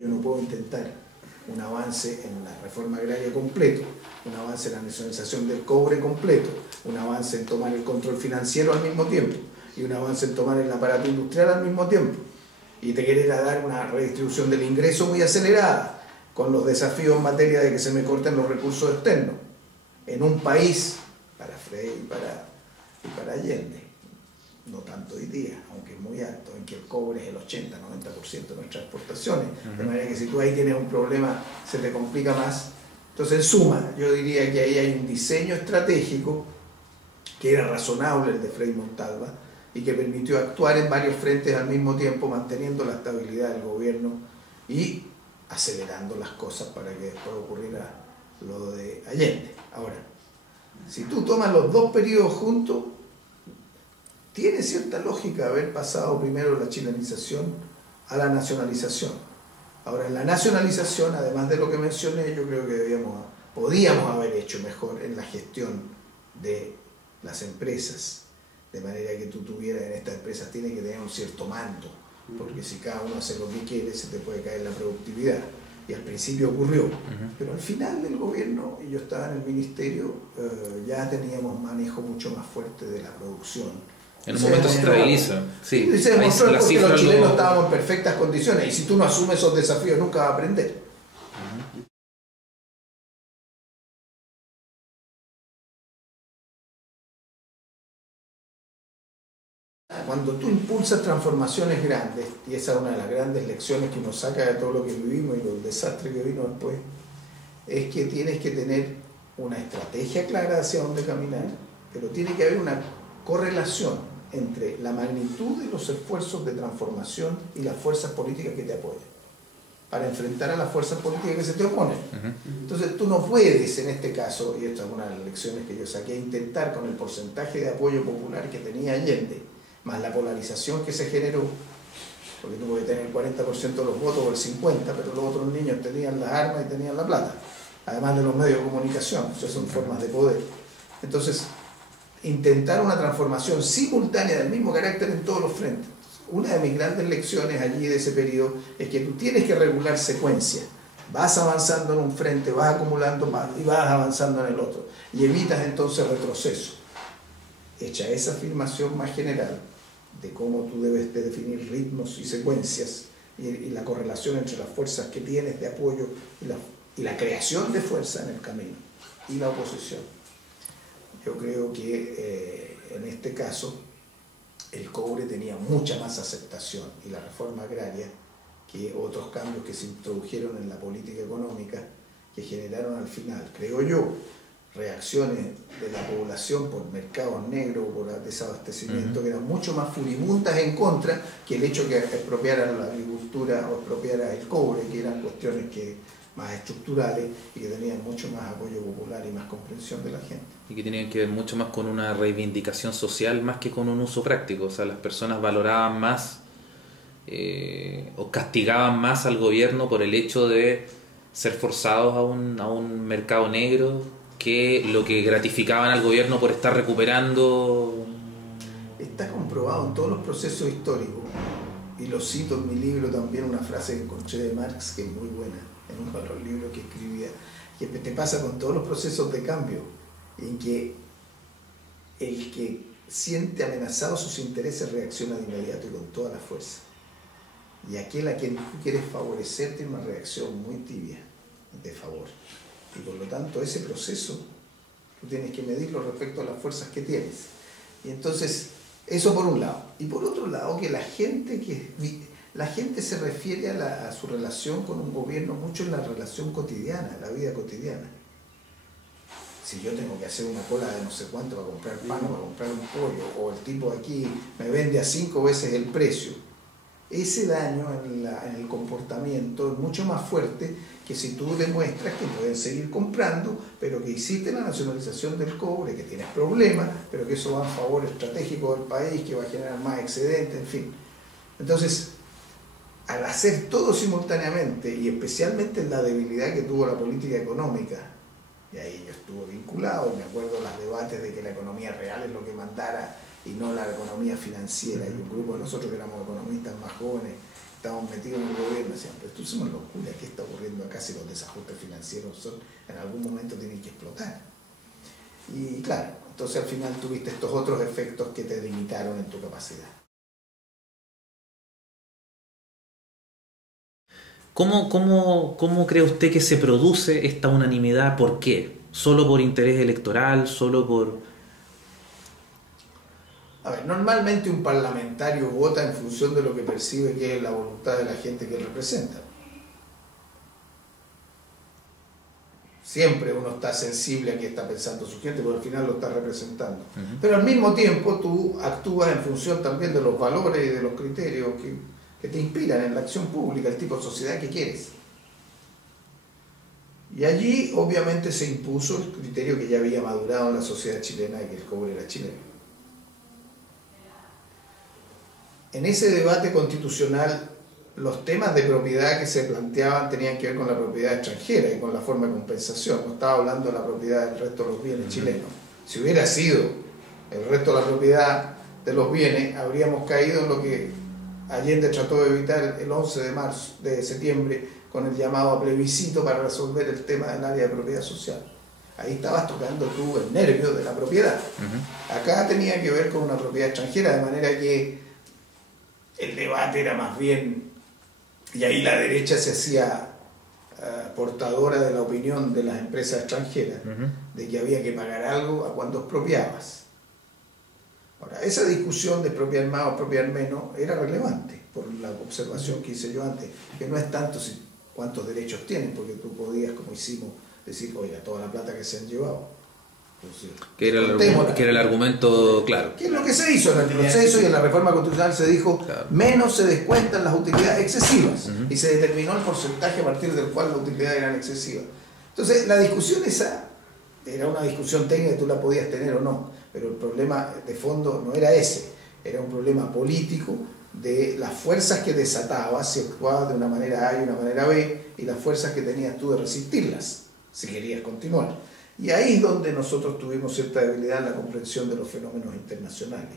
Yo no puedo intentar un avance en la reforma agraria completo, un avance en la nacionalización del cobre completo, un avance en tomar el control financiero al mismo tiempo y un avance en tomar el aparato industrial al mismo tiempo. Y te querer dar una redistribución del ingreso muy acelerada, con los desafíos en materia de que se me corten los recursos externos, en un país, para Frei y para Allende, no tanto hoy día, aunque es muy alto, en que el cobre es el 80-90% de nuestras exportaciones, de manera que si tú ahí tienes un problema se te complica más. Entonces, en suma, yo diría que ahí hay un diseño estratégico que era razonable, el de Frei Montalva, y que permitió actuar en varios frentes al mismo tiempo, manteniendo la estabilidad del gobierno y acelerando las cosas para que después ocurriera lo de Allende. Ahora, si tú tomas los dos periodos juntos, tiene cierta lógica haber pasado primero la chilenización a la nacionalización. Ahora, en la nacionalización, además de lo que mencioné, yo creo que podíamos haber hecho mejor en la gestión de las empresas, de manera que tú tuvieras en estas empresas, tiene que tener un cierto mando, porque si cada uno hace lo que quiere, se te puede caer la productividad. Y al principio ocurrió, pero al final del gobierno, y yo estaba en el ministerio, ya teníamos manejo mucho más fuerte de la producción. En un momento se estabiliza. Sí, y se demostró porque los chilenos estábamos en perfectas condiciones, y si tú no asumes esos desafíos nunca vas a aprender. Cuando tú impulsas transformaciones grandes, y esa es una de las grandes lecciones que uno saca de todo lo que vivimos y el desastre que vino después, es que tienes que tener una estrategia clara hacia dónde caminar, pero tiene que haber una correlación entre la magnitud de los esfuerzos de transformación y las fuerzas políticas que te apoyan, para enfrentar a las fuerzas políticas que se te oponen. Entonces tú no puedes, en este caso, y esta es una de las lecciones que yo saqué, intentar con el porcentaje de apoyo popular que tenía Allende, más la polarización que se generó, porque tú puedes tener el 40% de los votos o el 50%, pero los otros niños tenían las armas y tenían la plata, además de los medios de comunicación, esas son formas de poder. Entonces, intentar una transformación simultánea del mismo carácter en todos los frentes. Una de mis grandes lecciones allí de ese periodo es que tú tienes que regular secuencia. Vas avanzando en un frente, vas acumulando más y vas avanzando en el otro. Y evitas entonces retroceso. Hecha esa afirmación más general de cómo tú debes de definir ritmos y secuencias y la correlación entre las fuerzas que tienes de apoyo y la creación de fuerza en el camino y la oposición. Yo creo que en este caso el cobre tenía mucha más aceptación y la reforma agraria que otros cambios que se introdujeron en la política económica que generaron al final, creo yo, reacciones de la población por mercados negros, por desabastecimiento, que eran mucho más furibundas en contra que el hecho que expropiaran la agricultura o expropiara el cobre, que eran cuestiones más estructurales y que tenían mucho más apoyo popular y más comprensión de la gente. Y que tenían que ver mucho más con una reivindicación social más que con un uso práctico. O sea, las personas valoraban más o castigaban más al gobierno por el hecho de ser forzados a un mercado negro que lo que gratificaban al gobierno por estar recuperando. Está comprobado en todos los procesos históricos, y lo cito en mi libro también, una frase que encontré de Marx que es muy buena, en uno de los libros que escribía, que te pasa con todos los procesos de cambio, en que el que siente amenazados sus intereses reacciona de inmediato y con toda la fuerza. Y aquel a quien tú quieres favorecer tiene una reacción muy tibia, de favor. Y por lo tanto ese proceso tú tienes que medirlo respecto a las fuerzas que tienes. Y entonces, eso por un lado. Y por otro lado, que la gente se refiere a su relación con un gobierno mucho en la relación cotidiana, la vida cotidiana. Si yo tengo que hacer una cola de no sé cuánto para comprar pan o para comprar un pollo, o el tipo aquí me vende a 5 veces el precio, ese daño en el comportamiento es mucho más fuerte que si tú demuestras que pueden seguir comprando, pero que hiciste la nacionalización del cobre, que tienes problemas, pero que eso va a favor estratégico del país, que va a generar más excedentes, en fin. Entonces, al hacer todo simultáneamente, y especialmente en la debilidad que tuvo la política económica, y ahí yo estuve vinculado, y me acuerdo de los debates de que la economía real es lo que mandara y no la economía financiera, y un grupo de nosotros que éramos economistas más jóvenes estamos metidos en el gobierno, decían, pero esto es una locura, ¿qué está ocurriendo acá si los desajustes financieros en algún momento tienen que explotar? Y claro, entonces al final tuviste estos otros efectos que te limitaron en tu capacidad. ¿Cómo cree usted que se produce esta unanimidad? ¿Por qué? ¿Solo por interés electoral? ¿Solo por...? A ver, normalmente un parlamentario vota en función de lo que percibe que es la voluntad de la gente que él representa. Siempre uno está sensible a qué está pensando su gente, porque al final lo está representando. Pero al mismo tiempo tú actúas en función también de los valores y de los criterios que te inspiran en la acción pública, el tipo de sociedad que quieres. Y allí obviamente se impuso el criterio que ya había madurado en la sociedad chilena de que el cobre era chileno. En ese debate constitucional, los temas de propiedad que se planteaban tenían que ver con la propiedad extranjera y con la forma de compensación. No estaba hablando de la propiedad del resto de los bienes chilenos. Si hubiera sido el resto de la propiedad de los bienes, habríamos caído en lo que Allende trató de evitar el 11 de septiembre con el llamado a plebiscito para resolver el tema del área de propiedad social. Ahí estabas tocando tú el nervio de la propiedad. Acá tenía que ver con una propiedad extranjera, de manera que el debate era más bien, y ahí la derecha se hacía portadora de la opinión de las empresas extranjeras, de que había que pagar algo a cuando expropiabas. Ahora, esa discusión de expropiar más o expropiar menos era relevante, por la observación que hice yo antes, que no es tanto cuántos derechos tienen, porque tú podías, como hicimos, decir, oiga, toda la plata que se han llevado. Entonces, que era el argumento, claro. ¿Qué es lo que se hizo en el proceso y en la reforma constitucional? Se dijo, claro, menos se descuentan las utilidades excesivas, y se determinó el porcentaje a partir del cual las utilidades eran excesivas. Entonces, la discusión esa era una discusión técnica, tú la podías tener o no, pero el problema de fondo no era ese, era un problema político de las fuerzas que desatabas, si actuabas de una manera A y una manera B, y las fuerzas que tenías tú de resistirlas, si querías continuar. Y ahí es donde nosotros tuvimos cierta debilidad en la comprensión de los fenómenos internacionales.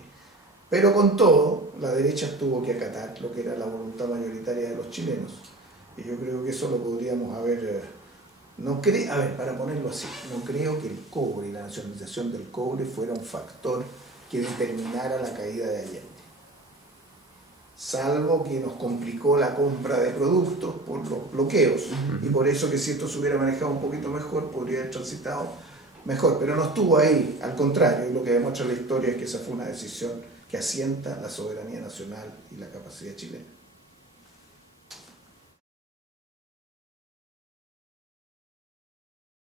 Pero con todo, la derecha tuvo que acatar lo que era la voluntad mayoritaria de los chilenos. Y yo creo que eso lo podríamos haber... para ponerlo así, no creo que el cobre y la nacionalización del cobre fuera un factor que determinara la caída de Allende. Salvo que nos complicó la compra de productos por los bloqueos, y por eso que si esto se hubiera manejado un poquito mejor, podría haber transitado mejor, pero no estuvo ahí, al contrario, y lo que demuestra la historia es que esa fue una decisión que asienta la soberanía nacional y la capacidad chilena.